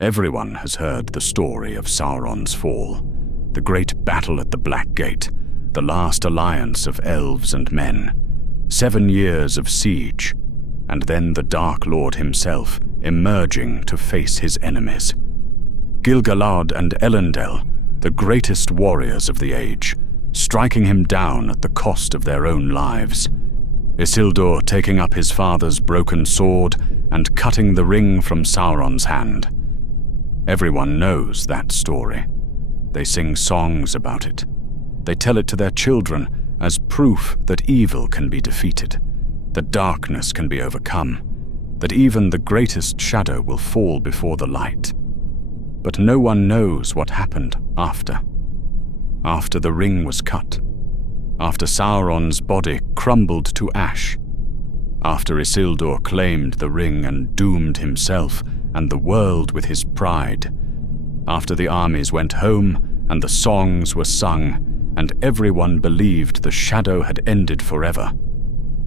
Everyone has heard the story of Sauron's fall, the great battle at the Black Gate, the last alliance of elves and men, 7 years of siege, and then the Dark Lord himself emerging to face his enemies. Gil-galad and Elendil, the greatest warriors of the age, striking him down at the cost of their own lives. Isildur taking up his father's broken sword and cutting the ring from Sauron's hand. Everyone knows that story. They sing songs about it. They tell it to their children as proof that evil can be defeated, that darkness can be overcome, that even the greatest shadow will fall before the light. But no one knows what happened after. After the ring was cut. After Sauron's body crumbled to ash. After Isildur claimed the ring and doomed himself and the world with his pride. After the armies went home and the songs were sung and everyone believed the shadow had ended forever.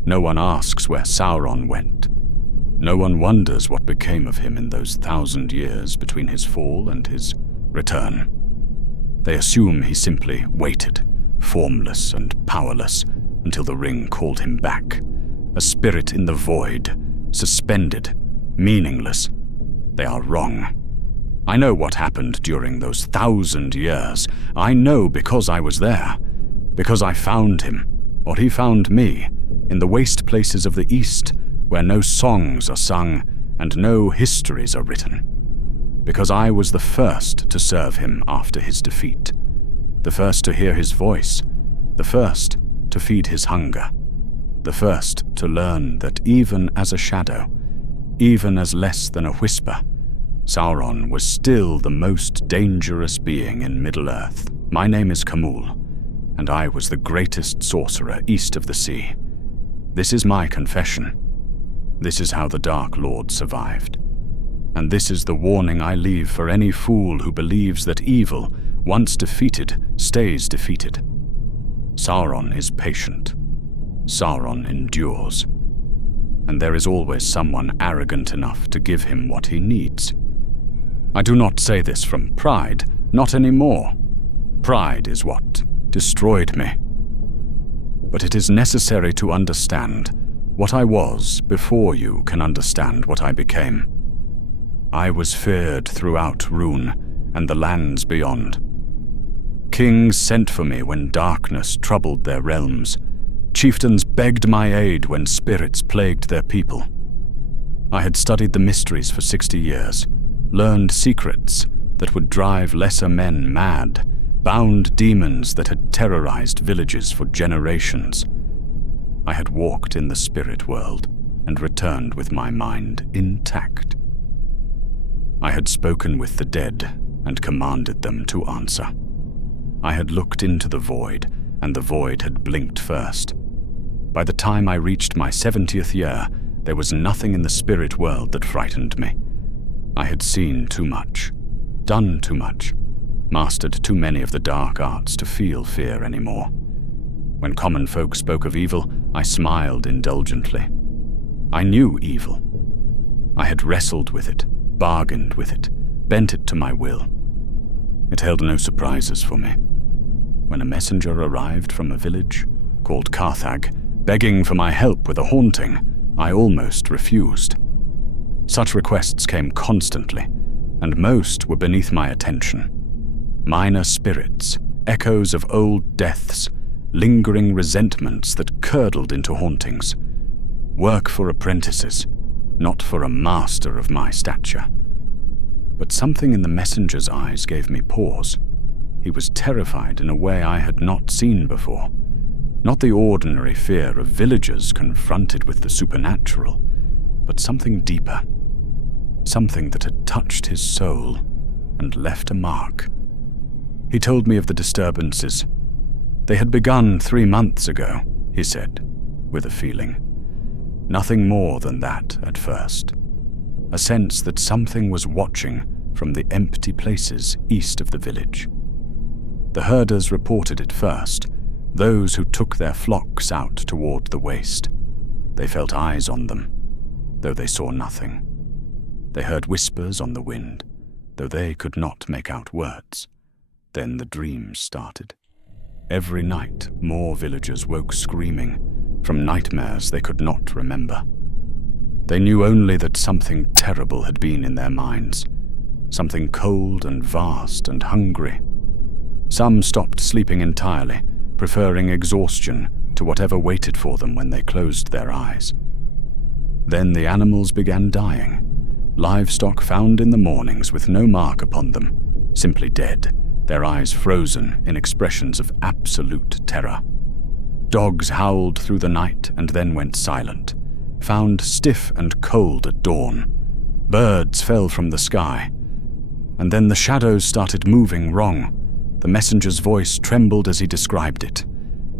No one asks where Sauron went. No one wonders what became of him in those 1,000 years between his fall and his return. They assume he simply waited, formless and powerless, until the ring called him back, a spirit in the void, suspended, meaningless. They are wrong. I know what happened during those 1,000 years. I know because I was there, because I found him, or he found me, in the waste places of the East, where no songs are sung and no histories are written. Because I was the first to serve him after his defeat, the first to hear his voice, the first to feed his hunger, the first to learn that even as a shadow, even as less than a whisper, Sauron was still the most dangerous being in Middle-earth. My name is Khamûl, and I was the greatest sorcerer east of the sea. This is my confession. This is how the Dark Lord survived. And this is the warning I leave for any fool who believes that evil, once defeated, stays defeated. Sauron is patient. Sauron endures. And there is always someone arrogant enough to give him what he needs. I do not say this from pride, not anymore. Pride is what destroyed me. But it is necessary to understand what I was before you can understand what I became. I was feared throughout Rhûn and the lands beyond. Kings sent for me when darkness troubled their realms. Chieftains begged my aid when spirits plagued their people. I had studied the mysteries for 60 years, learned secrets that would drive lesser men mad, bound demons that had terrorized villages for generations. I had walked in the spirit world and returned with my mind intact. I had spoken with the dead and commanded them to answer. I had looked into the void, and the void had blinked first. By the time I reached my 70th year, there was nothing in the spirit world that frightened me. I had seen too much, done too much, mastered too many of the dark arts to feel fear anymore. When common folk spoke of evil, I smiled indulgently. I knew evil. I had wrestled with it, bargained with it, bent it to my will. It held no surprises for me. When a messenger arrived from a village called Carthag, begging for my help with a haunting, I almost refused. Such requests came constantly, and most were beneath my attention. Minor spirits, echoes of old deaths, lingering resentments that curdled into hauntings. Work for apprentices, not for a master of my stature. But something in the messenger's eyes gave me pause. He was terrified in a way I had not seen before. Not the ordinary fear of villagers confronted with the supernatural, but something deeper. Something that had touched his soul and left a mark. He told me of the disturbances. They had begun 3 months ago, he said, with a feeling. Nothing more than that at first. A sense that something was watching from the empty places east of the village. The herders reported it first, those who took their flocks out toward the waste. They felt eyes on them, though they saw nothing. They heard whispers on the wind, though they could not make out words. Then the dreams started. Every night, more villagers woke screaming, from nightmares they could not remember. They knew only that something terrible had been in their minds, something cold and vast and hungry. Some stopped sleeping entirely, preferring exhaustion to whatever waited for them when they closed their eyes. Then the animals began dying, livestock found in the mornings with no mark upon them, simply dead, their eyes frozen in expressions of absolute terror. Dogs howled through the night and then went silent, found stiff and cold at dawn. Birds fell from the sky, and then the shadows started moving wrong. The messenger's voice trembled as he described it.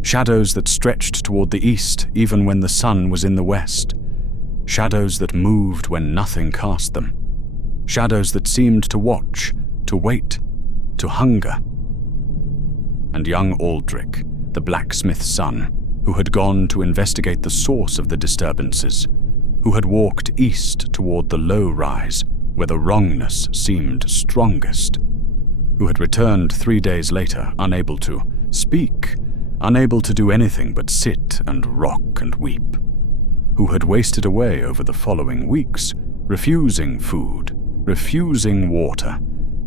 Shadows that stretched toward the east even when the sun was in the west. Shadows that moved when nothing cast them. Shadows that seemed to watch, to wait, to hunger. And young Aldrich, the blacksmith's son, who had gone to investigate the source of the disturbances, who had walked east toward the low rise where the wrongness seemed strongest, who had returned 3 days later unable to speak, unable to do anything but sit and rock and weep, who had wasted away over the following weeks, refusing food, refusing water,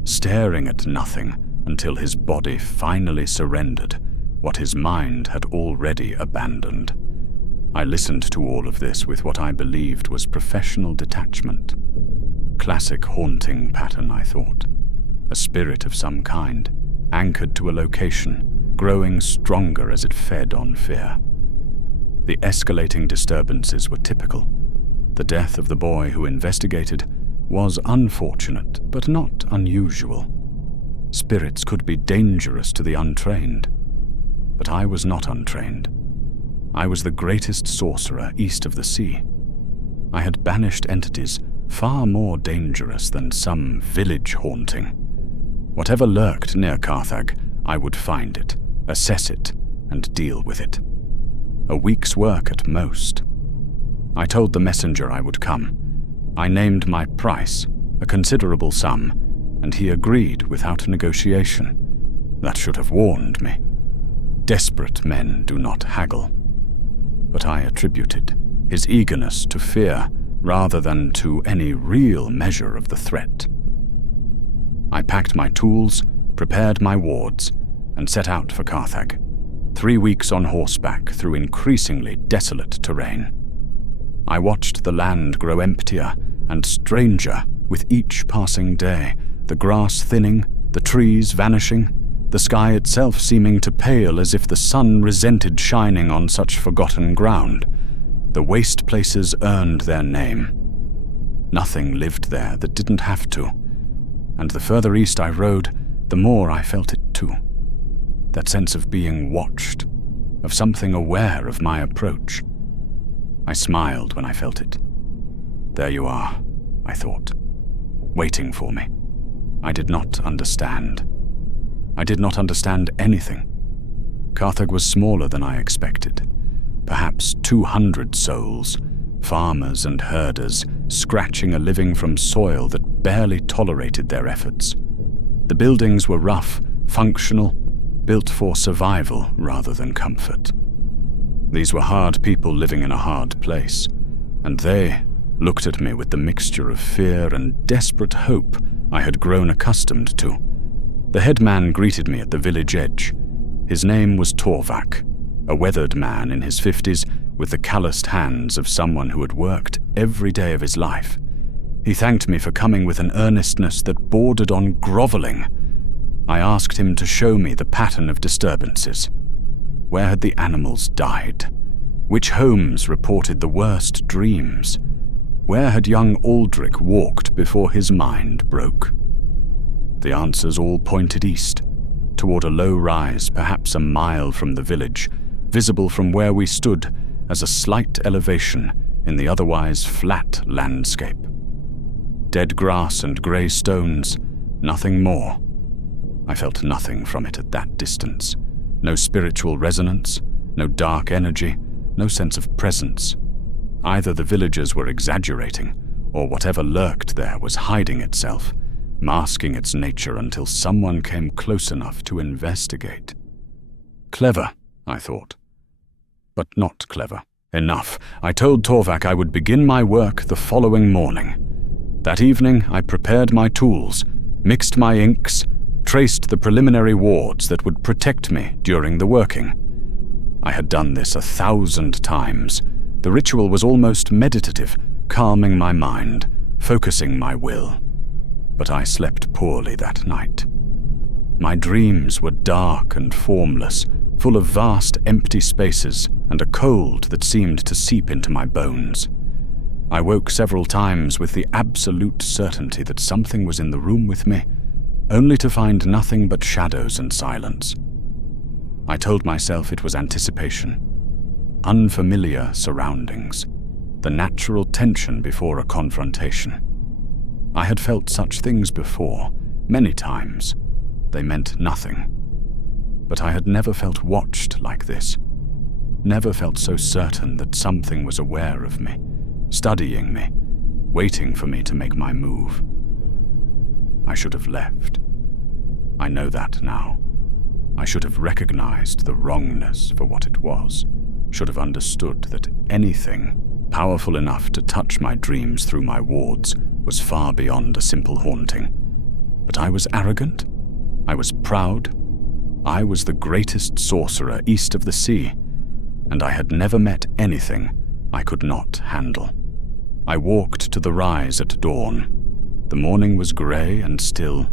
staring at nothing until his body finally surrendered what his mind had already abandoned. I listened to all of this with what I believed was professional detachment. Classic haunting pattern, I thought. A spirit of some kind, anchored to a location, growing stronger as it fed on fear. The escalating disturbances were typical. The death of the boy who investigated was unfortunate, but not unusual. Spirits could be dangerous to the untrained. But I was not untrained. I was the greatest sorcerer east of the sea. I had banished entities far more dangerous than some village haunting. Whatever lurked near Carthage, I would find it, assess it, and deal with it. A week's work at most. I told the messenger I would come. I named my price, a considerable sum, and he agreed without negotiation. That should have warned me. Desperate men do not haggle. But I attributed his eagerness to fear rather than to any real measure of the threat. I packed my tools, prepared my wards, and set out for Carthage. 3 weeks on horseback through increasingly desolate terrain. I watched the land grow emptier and stranger with each passing day, the grass thinning, the trees vanishing, the sky itself seeming to pale as if the sun resented shining on such forgotten ground. The waste places earned their name. Nothing lived there that didn't have to, and the further east I rode, the more I felt it too. That sense of being watched, of something aware of my approach. I smiled when I felt it. There you are, I thought, waiting for me. I did not understand. I did not understand anything. Carthage was smaller than I expected. Perhaps 200 souls, farmers and herders, scratching a living from soil that barely tolerated their efforts. The buildings were rough, functional, built for survival rather than comfort. These were hard people living in a hard place, and they looked at me with the mixture of fear and desperate hope I had grown accustomed to. The headman greeted me at the village edge. His name was Torvak, a weathered man in his 50s with the calloused hands of someone who had worked every day of his life. He thanked me for coming with an earnestness that bordered on groveling. I asked him to show me the pattern of disturbances. Where had the animals died? Which homes reported the worst dreams? Where had young Aldrich walked before his mind broke? The answers all pointed east, toward a low rise perhaps a mile from the village, visible from where we stood as a slight elevation in the otherwise flat landscape. Dead grass and grey stones, nothing more. I felt nothing from it at that distance. No spiritual resonance, no dark energy, no sense of presence. Either the villagers were exaggerating, or whatever lurked there was hiding itself, masking its nature until someone came close enough to investigate. Clever, I thought. But not clever. Enough. I told Torvak I would begin my work the following morning. That evening, I prepared my tools, mixed my inks, traced the preliminary wards that would protect me during the working. I had done this 1,000 times. The ritual was almost meditative, calming my mind, focusing my will. But I slept poorly that night. My dreams were dark and formless, full of vast empty spaces and a cold that seemed to seep into my bones. I woke several times with the absolute certainty that something was in the room with me, only to find nothing but shadows and silence. I told myself it was anticipation, unfamiliar surroundings, the natural tension before a confrontation. I had felt such things before, many times. They meant nothing. But I had never felt watched like this, never felt so certain that something was aware of me, studying me, waiting for me to make my move. I should have left. I know that now. I should have recognized the wrongness for what it was, should have understood that anything powerful enough to touch my dreams through my wards was far beyond a simple haunting. But I was arrogant. I was proud. I was the greatest sorcerer east of the sea, and I had never met anything I could not handle. I walked to the rise at dawn. The morning was grey and still.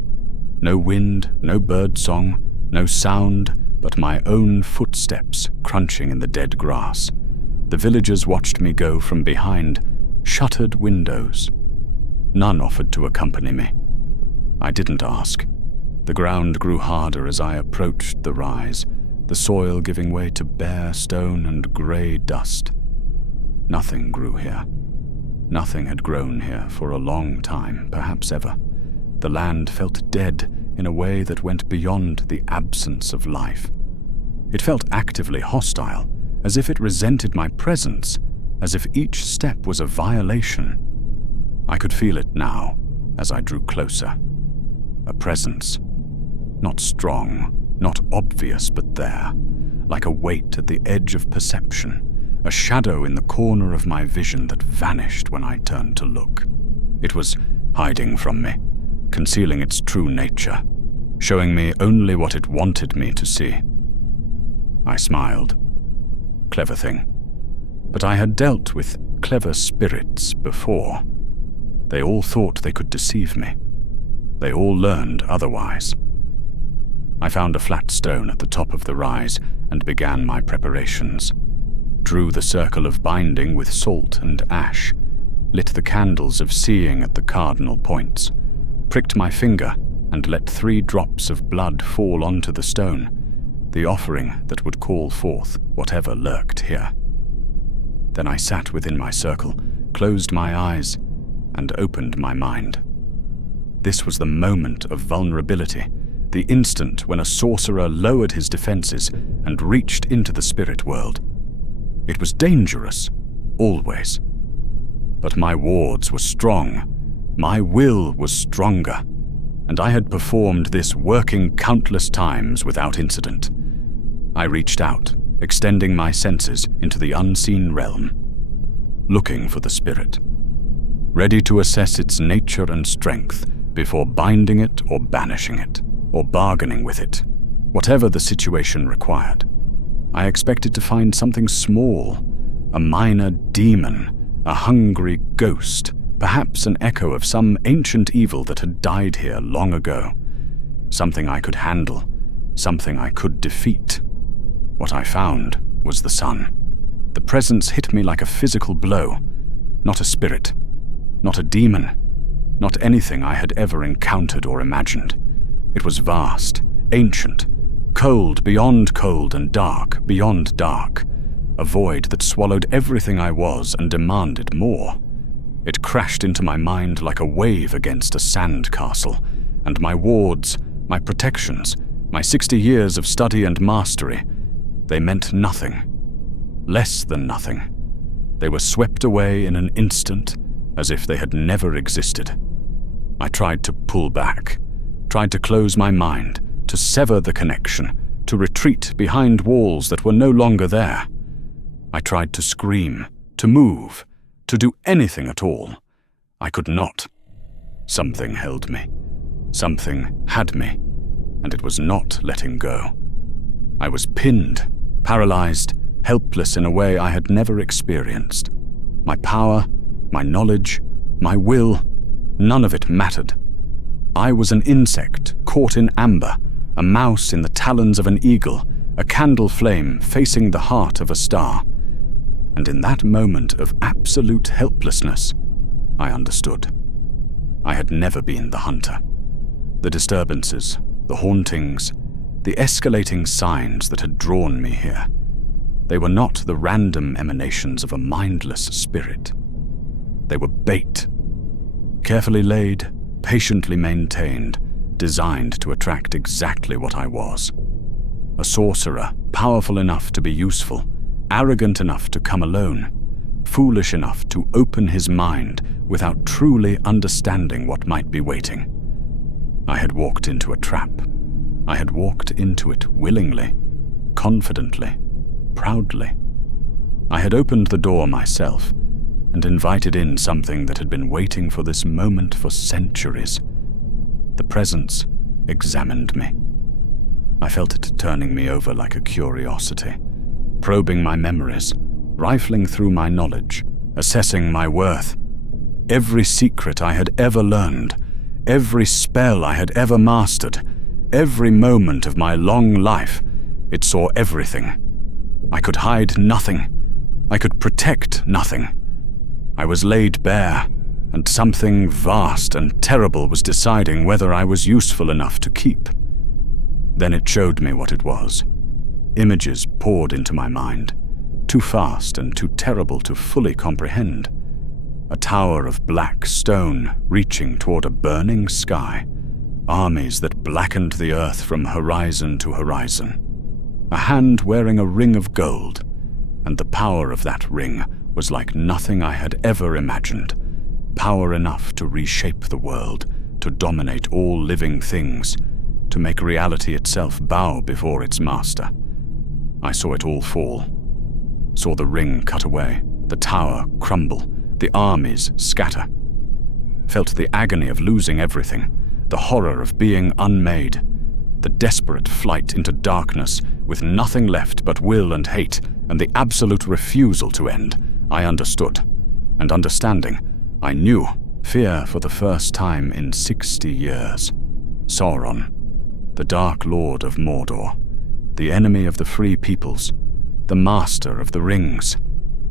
No wind, no bird song, no sound but my own footsteps crunching in the dead grass. The villagers watched me go from behind shuttered windows. None offered to accompany me. I didn't ask. The ground grew harder as I approached the rise, the soil giving way to bare stone and grey dust. Nothing grew here. Nothing had grown here for a long time, perhaps ever. The land felt dead in a way that went beyond the absence of life. It felt actively hostile, as if it resented my presence, as if each step was a violation. I could feel it now, as I drew closer. A presence. Not strong, not obvious, but there, like a weight at the edge of perception, a shadow in the corner of my vision that vanished when I turned to look. It was hiding from me, concealing its true nature, showing me only what it wanted me to see. I smiled. Clever thing. But I had dealt with clever spirits before. They all thought they could deceive me. They all learned otherwise. I found a flat stone at the top of the rise and began my preparations. Drew the circle of binding with salt and ash, lit the candles of seeing at the cardinal points, pricked my finger and let 3 drops of blood fall onto the stone, the offering that would call forth whatever lurked here. Then I sat within my circle, closed my eyes, and opened my mind. This was the moment of vulnerability, the instant when a sorcerer lowered his defenses and reached into the spirit world. It was dangerous, always. But my wards were strong, my will was stronger, and I had performed this working countless times without incident. I reached out, extending my senses into the unseen realm, looking for the spirit, ready to assess its nature and strength before binding it or banishing it, or bargaining with it, whatever the situation required. I expected to find something small, a minor demon, a hungry ghost, perhaps an echo of some ancient evil that had died here long ago. Something I could handle, something I could defeat. What I found was the sun. The presence hit me like a physical blow, not a spirit, not a demon, not anything I had ever encountered or imagined. It was vast, ancient, cold beyond cold and dark beyond dark, a void that swallowed everything I was and demanded more. It crashed into my mind like a wave against a sand castle, and my wards, my protections, my 60 years of study and mastery, they meant nothing, less than nothing. They were swept away in an instant, as if they had never existed. I tried to pull back, tried to close my mind, to sever the connection, to retreat behind walls that were no longer there. I tried to scream, to move, to do anything at all. I could not. Something held me. Something had me, and it was not letting go. I was pinned, paralyzed, helpless in a way I had never experienced. My power, my knowledge, my will, none of it mattered. I was an insect caught in amber, a mouse in the talons of an eagle, a candle flame facing the heart of a star. And in that moment of absolute helplessness, I understood. I had never been the hunter. The disturbances, the hauntings, the escalating signs that had drawn me here, they were not the random emanations of a mindless spirit. They were bait, carefully laid, patiently maintained, designed to attract exactly what I was. A sorcerer, powerful enough to be useful, arrogant enough to come alone, foolish enough to open his mind without truly understanding what might be waiting. I had walked into a trap. I had walked into it willingly, confidently, proudly. I had opened the door myself and invited in something that had been waiting for this moment for centuries. The presence examined me. I felt it turning me over like a curiosity, probing my memories, rifling through my knowledge, assessing my worth. Every secret I had ever learned, every spell I had ever mastered, every moment of my long life, it saw everything. I could hide nothing. I could protect nothing. I was laid bare, and something vast and terrible was deciding whether I was useful enough to keep. Then it showed me what it was. Images poured into my mind, too fast and too terrible to fully comprehend. A tower of black stone reaching toward a burning sky, armies that blackened the earth from horizon to horizon. A hand wearing a ring of gold, and the power of that ring was like nothing I had ever imagined. Power enough to reshape the world, to dominate all living things, to make reality itself bow before its master. I saw it all fall. Saw the ring cut away, the tower crumble, the armies scatter. Felt the agony of losing everything, the horror of being unmade, the desperate flight into darkness with nothing left but will and hate and the absolute refusal to end. I understood, and understanding, I knew fear for the first time in 60 years. Sauron, the Dark Lord of Mordor, the enemy of the free peoples, the master of the rings.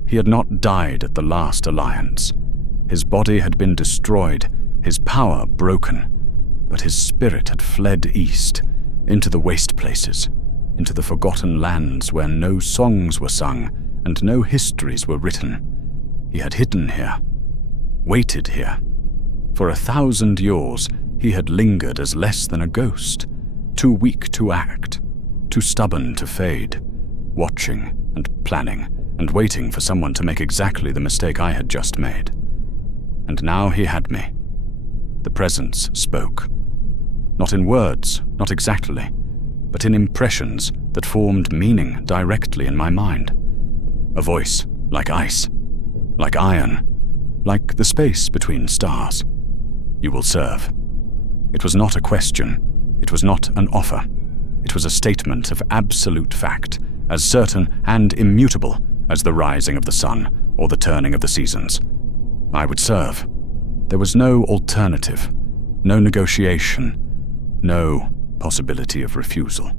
He had not died at the last alliance. His body had been destroyed, his power broken, but his spirit had fled east, into the waste places, into the forgotten lands where no songs were sung and no histories were written. He had hidden here, waited here. For 1,000 years, he had lingered as less than a ghost, too weak to act, too stubborn to fade, watching and planning and waiting for someone to make exactly the mistake I had just made. And now he had me. The presence spoke. Not in words, not exactly, but in impressions that formed meaning directly in my mind. A voice like ice, like iron, like the space between stars. You will serve. It was not a question. It was not an offer. It was a statement of absolute fact, as certain and immutable as the rising of the sun or the turning of the seasons. I would serve. There was no alternative, no negotiation, no possibility of refusal.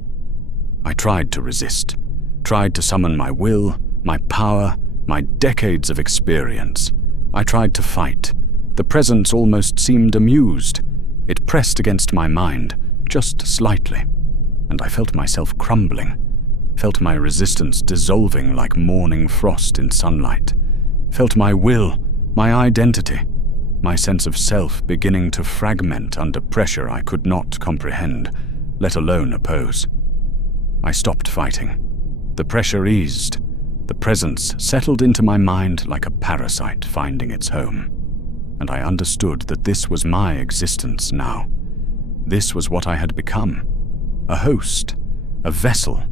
I tried to resist, tried to summon my will, my power, my decades of experience. I tried to fight. The presence almost seemed amused. It pressed against my mind, just slightly, and I felt myself crumbling, felt my resistance dissolving like morning frost in sunlight, felt my will, my identity, my sense of self beginning to fragment under pressure I could not comprehend, let alone oppose. I stopped fighting. The pressure eased. The presence settled into my mind like a parasite finding its home. and I understood that this was my existence now. This was what I had become: a host, a vessel,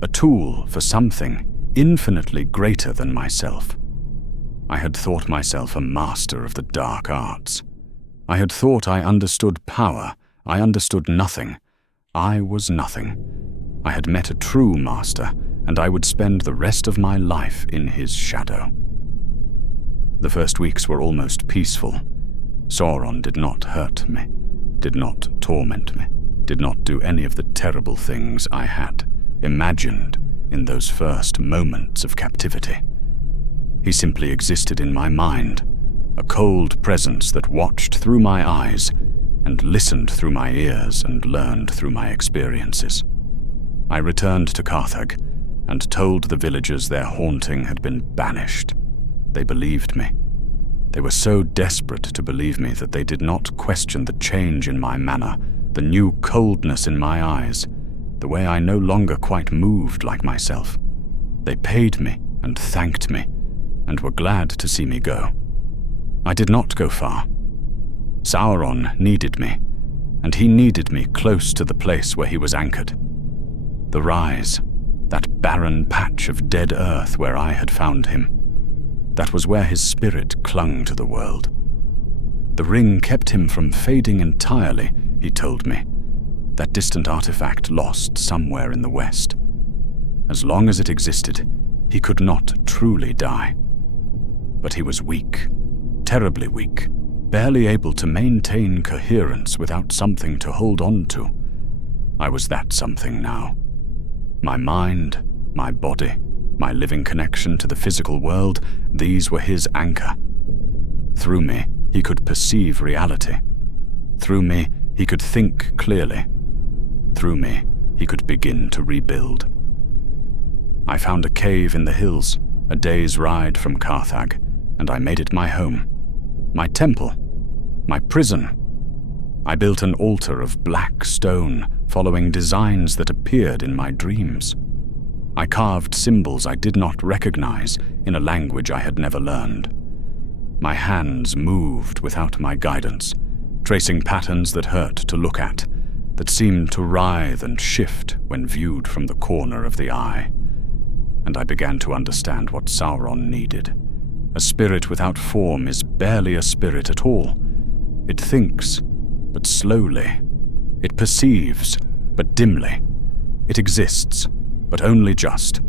a tool for something infinitely greater than myself. I had thought myself a master of the dark arts. I had thought I understood power. I understood nothing. I was nothing. I had met a true master, and I would spend the rest of my life in his shadow. The first weeks were almost peaceful. Sauron did not hurt me, did not torment me, did not do any of the terrible things I had imagined in those first moments of captivity. He simply existed in my mind, a cold presence that watched through my eyes and listened through my ears and learned through my experiences. I returned to Carthage and told the villagers their haunting had been banished. They believed me. They were so desperate to believe me that they did not question the change in my manner, the new coldness in my eyes, the way I no longer quite moved like myself. They paid me and thanked me, and were glad to see me go. I did not go far. Sauron needed me, and he needed me close to the place where he was anchored. The Rise, that barren patch of dead earth where I had found him. That was where his spirit clung to the world. The ring kept him from fading entirely, he told me. That distant artifact lost somewhere in the west. As long as it existed, he could not truly die. But he was weak, terribly weak, barely able to maintain coherence without something to hold on to. I was that something now. My mind, my body, my living connection to the physical world, these were his anchor. Through me, he could perceive reality. Through me, he could think clearly. Through me, he could begin to rebuild. I found a cave in the hills, a day's ride from Carthage, and I made it my home, my temple, my prison. I built an altar of black stone, following designs that appeared in my dreams. I carved symbols I did not recognize in a language I had never learned. My hands moved without my guidance, tracing patterns that hurt to look at, that seemed to writhe and shift when viewed from the corner of the eye. And I began to understand what Sauron needed. A spirit without form is barely a spirit at all. It thinks, but slowly. It perceives, but dimly. It exists, but only just.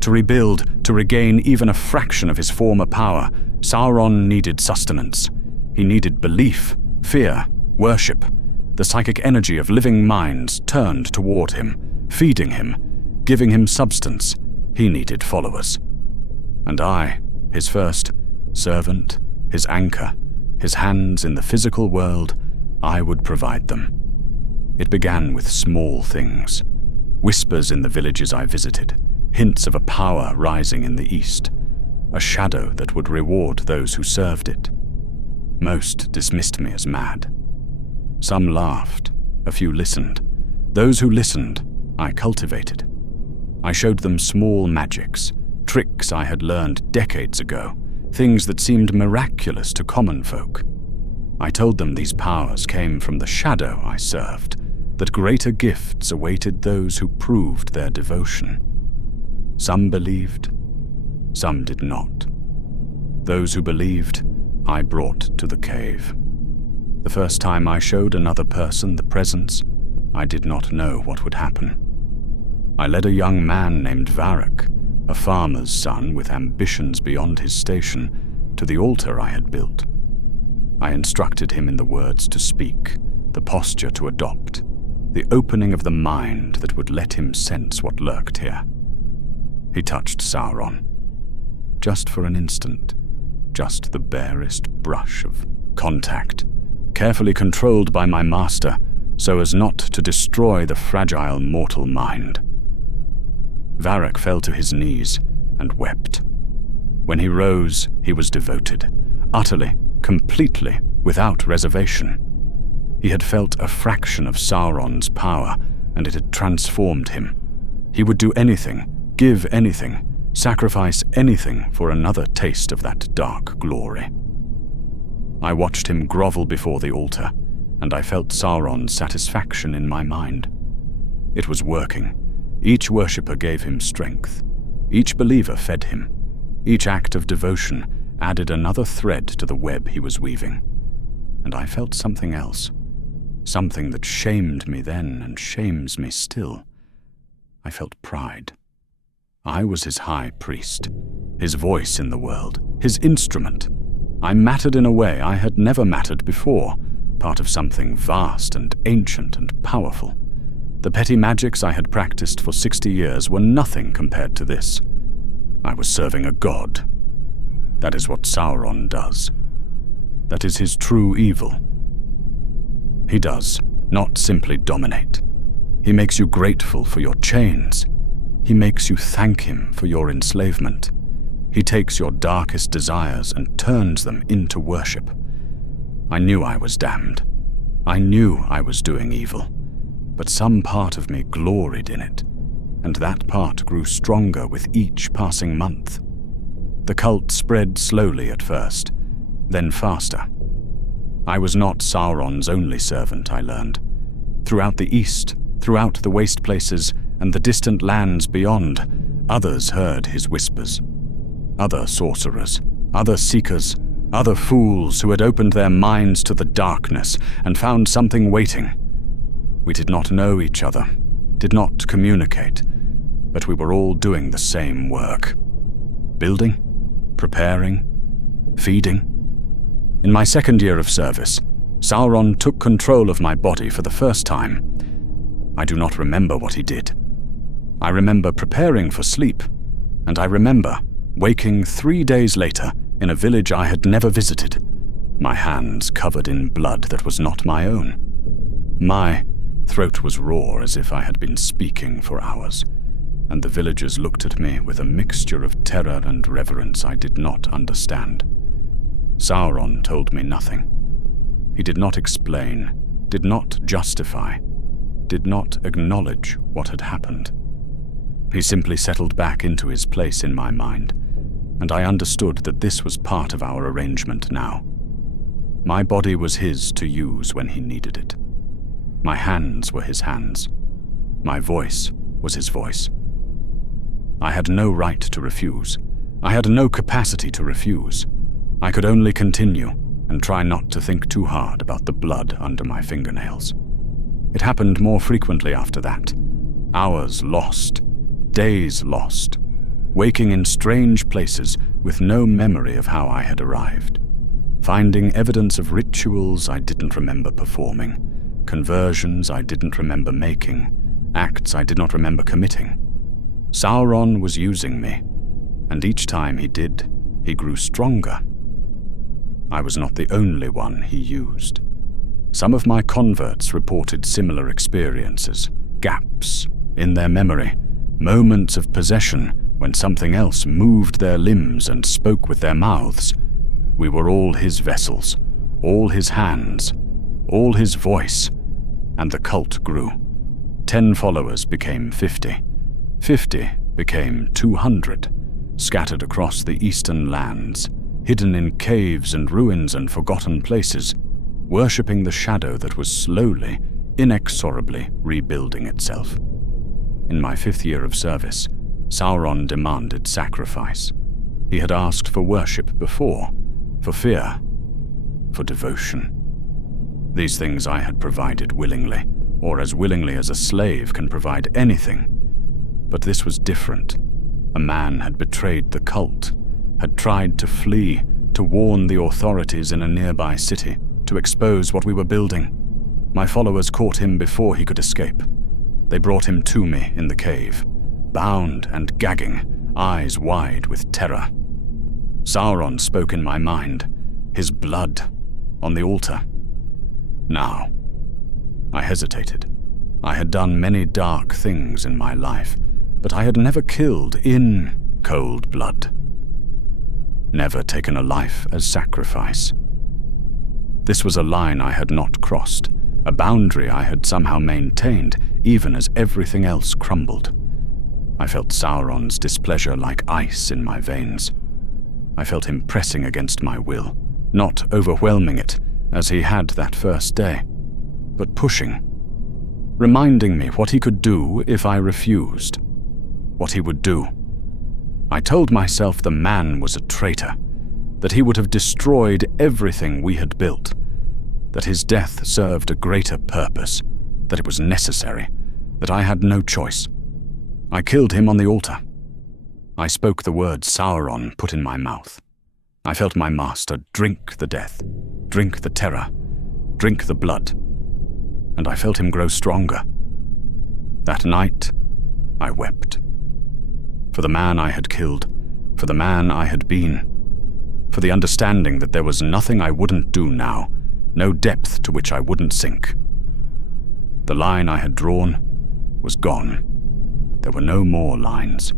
To rebuild, to regain even a fraction of his former power, Sauron needed sustenance. He needed belief, fear, worship. The psychic energy of living minds turned toward him, feeding him, giving him substance. He needed followers. And I, his first servant, his anchor, his hands in the physical world, I would provide them. It began with small things. Whispers in the villages I visited, hints of a power rising in the east, a shadow that would reward those who served it. Most dismissed me as mad. Some laughed, a few listened. Those who listened, I cultivated. I showed them small magics, tricks I had learned decades ago, things that seemed miraculous to common folk. I told them these powers came from the shadow I served, that greater gifts awaited those who proved their devotion. Some believed, some did not. Those who believed, I brought to the cave. The first time I showed another person the presence, I did not know what would happen. I led a young man named Varrock, a farmer's son with ambitions beyond his station, to the altar I had built. I instructed him in the words to speak, the posture to adopt, the opening of the mind that would let him sense what lurked here. He touched Sauron. Just for an instant, just the barest brush of contact, carefully controlled by my master so as not to destroy the fragile mortal mind. Varrock fell to his knees and wept. When he rose, he was devoted, utterly, completely, without reservation. He had felt a fraction of Sauron's power, and it had transformed him. He would do anything, give anything, sacrifice anything for another taste of that dark glory. I watched him grovel before the altar, and I felt Sauron's satisfaction in my mind. It was working. Each worshipper gave him strength. Each believer fed him. Each act of devotion added another thread to the web he was weaving. And I felt something else. Something that shamed me then and shames me still. I felt pride. I was his high priest, his voice in the world, his instrument. I mattered in a way I had never mattered before, part of something vast and ancient and powerful. The petty magics I had practiced for 60 years were nothing compared to this. I was serving a god. That is what Sauron does. That is his true evil. He does not simply dominate. He makes you grateful for your chains. He makes you thank him for your enslavement. He takes your darkest desires and turns them into worship. I knew I was damned. I knew I was doing evil. But some part of me gloried in it, and that part grew stronger with each passing month. The cult spread slowly at first, then faster. I was not Sauron's only servant, I learned. Throughout the east, throughout the waste places, and the distant lands beyond, others heard his whispers. Other sorcerers, other seekers, other fools who had opened their minds to the darkness and found something waiting. We did not know each other, did not communicate, but we were all doing the same work. Building, preparing, feeding. In my second year of service, Sauron took control of my body for the first time. I do not remember what he did. I remember preparing for sleep, and I remember waking 3 days later in a village I had never visited, my hands covered in blood that was not my own. My throat was raw as if I had been speaking for hours, and the villagers looked at me with a mixture of terror and reverence I did not understand. Sauron told me nothing. He did not explain, did not justify, did not acknowledge what had happened. He simply settled back into his place in my mind, and I understood that this was part of our arrangement now. My body was his to use when he needed it. My hands were his hands. My voice was his voice. I had no right to refuse. I had no capacity to refuse. I could only continue and try not to think too hard about the blood under my fingernails. It happened more frequently after that. Hours lost, days lost, waking in strange places with no memory of how I had arrived, finding evidence of rituals I didn't remember performing, conversions I didn't remember making, acts I did not remember committing. Sauron was using me, and each time he did, he grew stronger. I was not the only one he used. Some of my converts reported similar experiences, gaps in their memory, moments of possession when something else moved their limbs and spoke with their mouths. We were all his vessels, all his hands, all his voice, and the cult grew. 10 followers became 50. 50 became 200, scattered across the eastern lands, hidden in caves and ruins and forgotten places, worshipping the shadow that was slowly, inexorably rebuilding itself. In my 5th year of service, Sauron demanded sacrifice. He had asked for worship before, for fear, for devotion. These things I had provided willingly, or as willingly as a slave can provide anything. But this was different. A man had betrayed the cult, had tried to flee, to warn the authorities in a nearby city, to expose what we were building. My followers caught him before he could escape. They brought him to me in the cave, bound and gagging, eyes wide with terror. Sauron spoke in my mind, his blood on the altar. Now, I hesitated. I had done many dark things in my life, but I had never killed in cold blood. Never taken a life as sacrifice. This was a line I had not crossed, a boundary I had somehow maintained, even as everything else crumbled. I felt Sauron's displeasure like ice in my veins. I felt him pressing against my will, not overwhelming it as he had that first day, but pushing, reminding me what he could do if I refused, what he would do. I told myself the man was a traitor, that he would have destroyed everything we had built, that his death served a greater purpose, that it was necessary, that I had no choice. I killed him on the altar. I spoke the word Sauron put in my mouth. I felt my master drink the death, drink the terror, drink the blood, and I felt him grow stronger. That night, I wept. For the man I had killed, for the man I had been, for the understanding that there was nothing I wouldn't do now, no depth to which I wouldn't sink. The line I had drawn was gone. There were no more lines.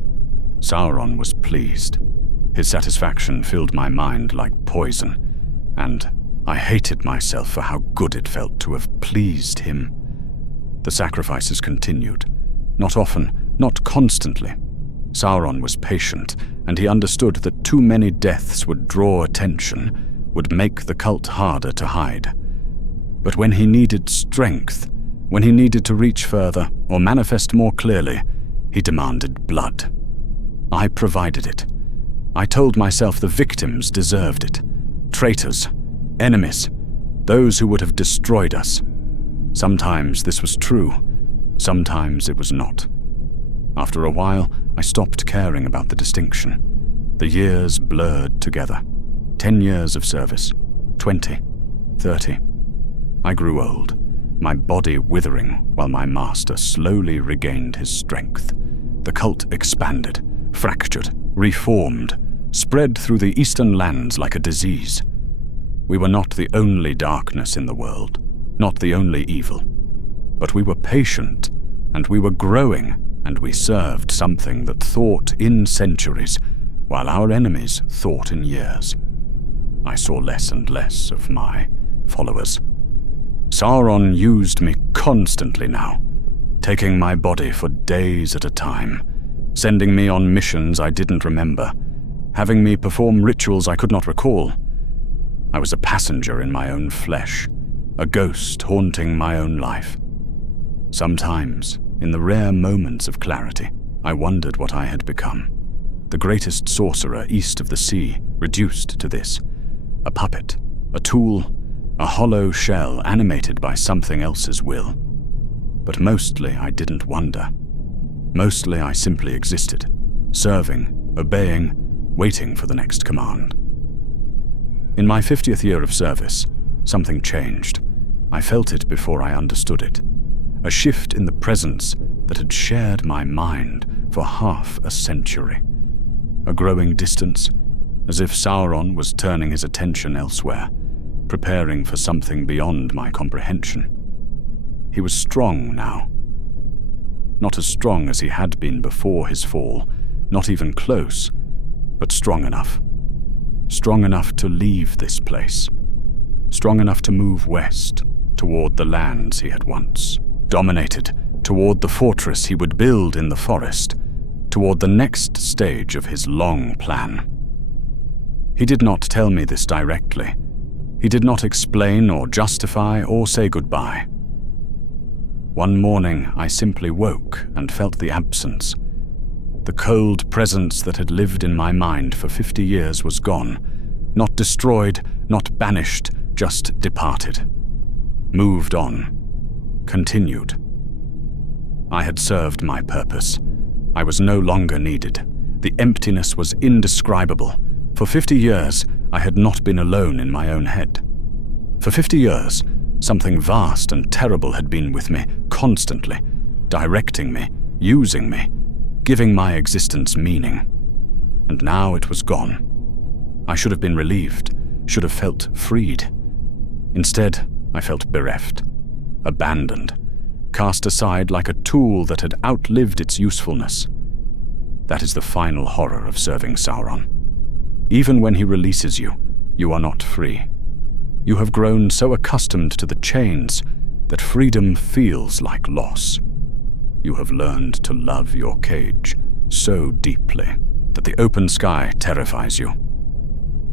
Sauron was pleased. His satisfaction filled my mind like poison, and I hated myself for how good it felt to have pleased him. The sacrifices continued. Not often, not constantly. Sauron was patient, and he understood that too many deaths would draw attention, would make the cult harder to hide. But when he needed strength, when he needed to reach further or manifest more clearly, he demanded blood. I provided it. I told myself the victims deserved it. Traitors, enemies, those who would have destroyed us. Sometimes this was true, sometimes it was not. After a while, I stopped caring about the distinction. The years blurred together. 10 years of service, 20, 30. I grew old, my body withering while my master slowly regained his strength. The cult expanded, fractured, reformed, spread through the eastern lands like a disease. We were not the only darkness in the world, not the only evil. But we were patient, and we were growing, and we served something that thought in centuries, while our enemies thought in years. I saw less and less of my followers. Sauron used me constantly now, taking my body for days at a time, sending me on missions I didn't remember, having me perform rituals I could not recall. I was a passenger in my own flesh, a ghost haunting my own life. Sometimes, in the rare moments of clarity, I wondered what I had become. The greatest sorcerer east of the sea, reduced to this. A puppet, a tool, a hollow shell animated by something else's will. But mostly I didn't wonder. Mostly I simply existed, serving, obeying, waiting for the next command. In my 50th year of service, something changed. I felt it before I understood it. A shift in the presence that had shared my mind for half a century. A growing distance, as if Sauron was turning his attention elsewhere, preparing for something beyond my comprehension. He was strong now. Not as strong as he had been before his fall, not even close, but strong enough. Strong enough to leave this place. Strong enough to move west, toward the lands he had once dominated, toward the fortress he would build in the forest, toward the next stage of his long plan. He did not tell me this directly. He did not explain or justify or say goodbye. One morning I simply woke and felt the absence. The cold presence that had lived in my mind for 50 years was gone, not destroyed, not banished, just departed. Moved on. Continued. I had served my purpose. I was no longer needed. The emptiness was indescribable. For 50 years, I had not been alone in my own head. For 50 years, something vast and terrible had been with me, constantly, directing me, using me, giving my existence meaning. And now it was gone. I should have been relieved, should have felt freed. Instead, I felt bereft, abandoned, cast aside like a tool that had outlived its usefulness. That is the final horror of serving Sauron. Even when he releases you, you are not free. You have grown so accustomed to the chains that freedom feels like loss. You have learned to love your cage so deeply that the open sky terrifies you.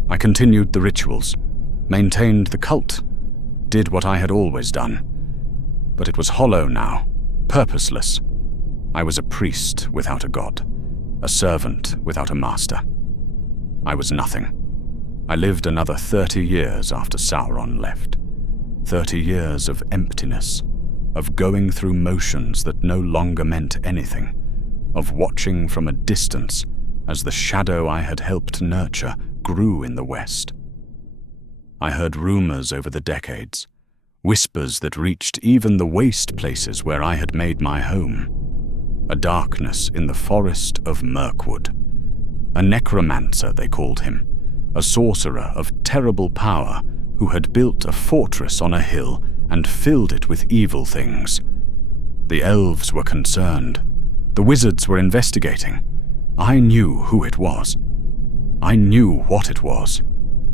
I continued the rituals, maintained the cult, did what I had always done. But it was hollow now, purposeless. I was a priest without a god, a servant without a master. I was nothing. I lived another 30 years after Sauron left. 30 years of emptiness, of going through motions that no longer meant anything, of watching from a distance as the shadow I had helped nurture grew in the west. I heard rumors over the decades, whispers that reached even the waste places where I had made my home. A darkness in the forest of Mirkwood. A necromancer, they called him, a sorcerer of terrible power who had built a fortress on a hill and filled it with evil things. The elves were concerned. The wizards were investigating. I knew who it was. I knew what it was.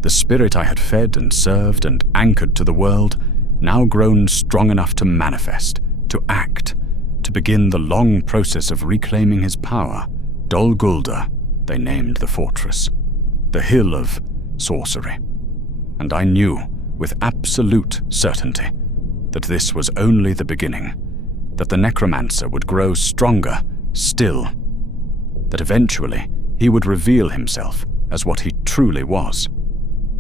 The spirit I had fed and served and anchored to the world, now grown strong enough to manifest, to act, to begin the long process of reclaiming his power. Dol Guldur, they named the fortress. The Hill of Sorcery. And I knew, with absolute certainty, that this was only the beginning, that the necromancer would grow stronger still, that eventually he would reveal himself as what he truly was,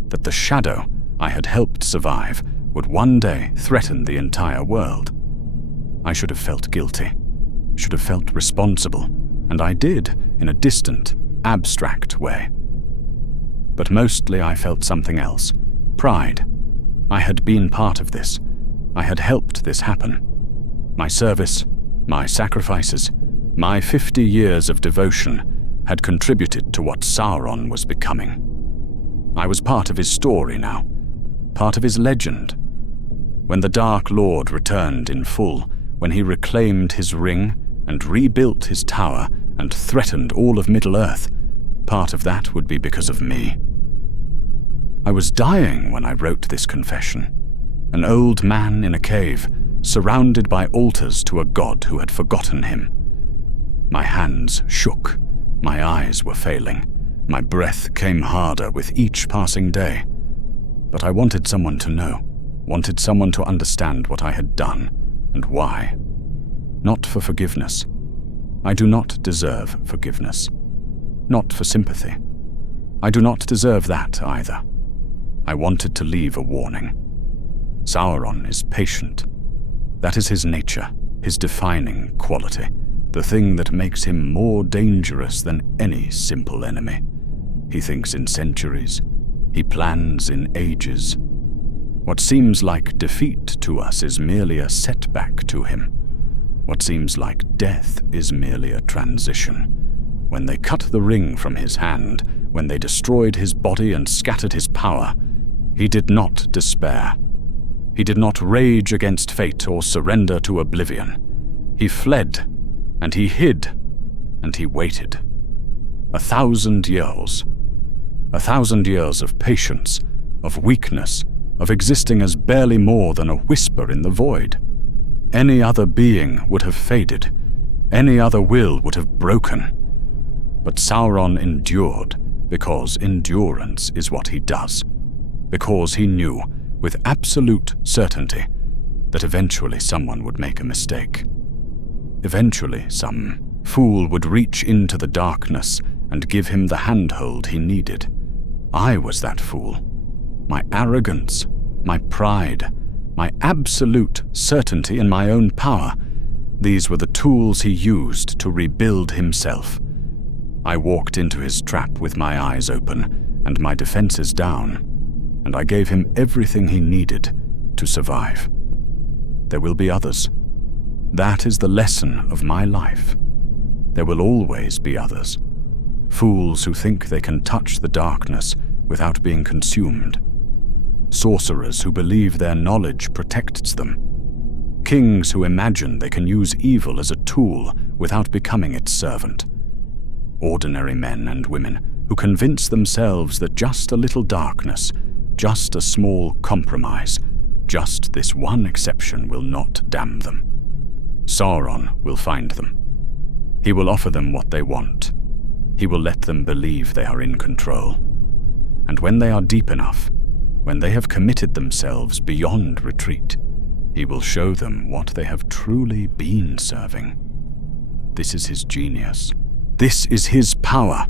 that the shadow I had helped survive would one day threaten the entire world. I should have felt guilty, should have felt responsible, and I did in a distant, abstract way. But mostly I felt something else, pride. I had been part of this. I had helped this happen. My service, my sacrifices, my 50 years of devotion had contributed to what Sauron was becoming. I was part of his story now, part of his legend. When the Dark Lord returned in full, when he reclaimed his ring and rebuilt his tower and threatened all of Middle-earth, part of that would be because of me. I was dying when I wrote this confession. An old man in a cave, surrounded by altars to a god who had forgotten him. My hands shook, my eyes were failing, my breath came harder with each passing day. But I wanted someone to know, wanted someone to understand what I had done and why. Not for forgiveness. I do not deserve forgiveness. Not for sympathy. I do not deserve that either. I wanted to leave a warning. Sauron is patient. That is his nature, his defining quality, the thing that makes him more dangerous than any simple enemy. He thinks in centuries. He plans in ages. What seems like defeat to us is merely a setback to him. What seems like death is merely a transition. When they cut the ring from his hand, when they destroyed his body and scattered his power, he did not despair. He did not rage against fate or surrender to oblivion. He fled, and he hid, and he waited. 1,000 years. 1,000 years of patience, of weakness, of existing as barely more than a whisper in the void. Any other being would have faded. Any other will would have broken. But Sauron endured because endurance is what he does. Because he knew, with absolute certainty, that eventually someone would make a mistake. Eventually some fool would reach into the darkness and give him the handhold he needed. I was that fool. My arrogance, my pride, my absolute certainty in my own power, these were the tools he used to rebuild himself. I walked into his trap with my eyes open and my defenses down, and I gave him everything he needed to survive. There will be others. That is the lesson of my life. There will always be others. Fools who think they can touch the darkness without being consumed. Sorcerers who believe their knowledge protects them. Kings who imagine they can use evil as a tool without becoming its servant. Ordinary men and women who convince themselves that just a little darkness, just a small compromise, just this one exception will not damn them. Sauron will find them. He will offer them what they want. He will let them believe they are in control. And when they are deep enough, When they have committed themselves beyond retreat, he will show them what they have truly been serving. This is his genius. This is his power.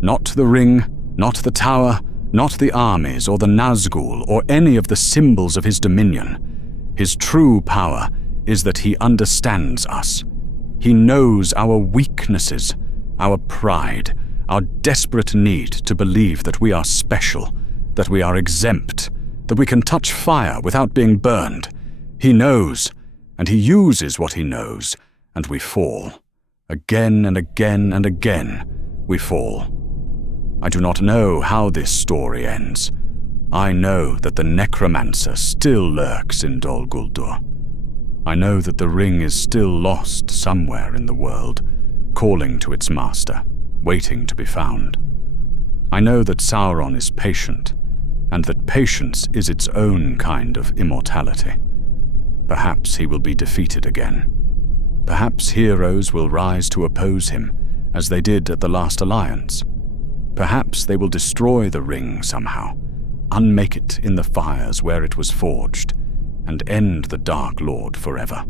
Not the ring, not the tower, not the armies or the Nazgul or any of the symbols of his dominion. His true power is that he understands us. He knows our weaknesses, our pride, our desperate need to believe that we are special, that we are exempt, that we can touch fire without being burned. He knows, and he uses what he knows, and we fall. Again and again and again, we fall. I do not know how this story ends. I know that the necromancer still lurks in Dol Guldur. I know that the ring is still lost somewhere in the world, calling to its master, waiting to be found. I know that Sauron is patient, and that patience is its own kind of immortality. Perhaps he will be defeated again. Perhaps heroes will rise to oppose him, as they did at the last alliance. Perhaps they will destroy the ring somehow, unmake it in the fires where it was forged, and end the Dark Lord forever.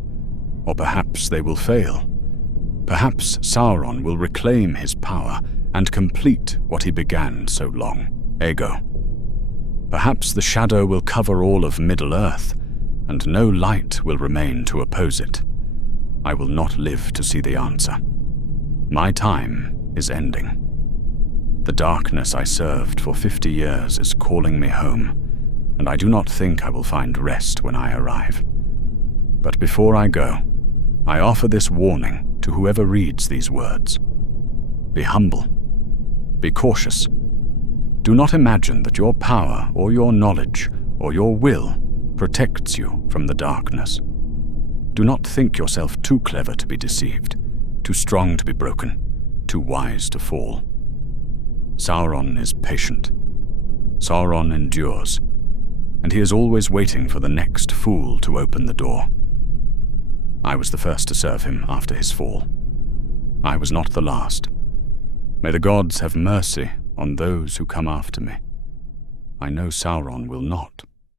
Or perhaps they will fail. Perhaps Sauron will reclaim his power and complete what he began so long ago. Perhaps the shadow will cover all of Middle-earth, and no light will remain to oppose it. I will not live to see the answer. My time is ending. The darkness I served for 50 years is calling me home, and I do not think I will find rest when I arrive. But before I go, I offer this warning to whoever reads these words. Be humble. Be cautious. Do not imagine that your power or your knowledge or your will protects you from the darkness. Do not think yourself too clever to be deceived, too strong to be broken, too wise to fall. Sauron is patient. Sauron endures, and he is always waiting for the next fool to open the door. I was the first to serve him after his fall. I was not the last. May the gods have mercy on those who come after me. I know Sauron will not.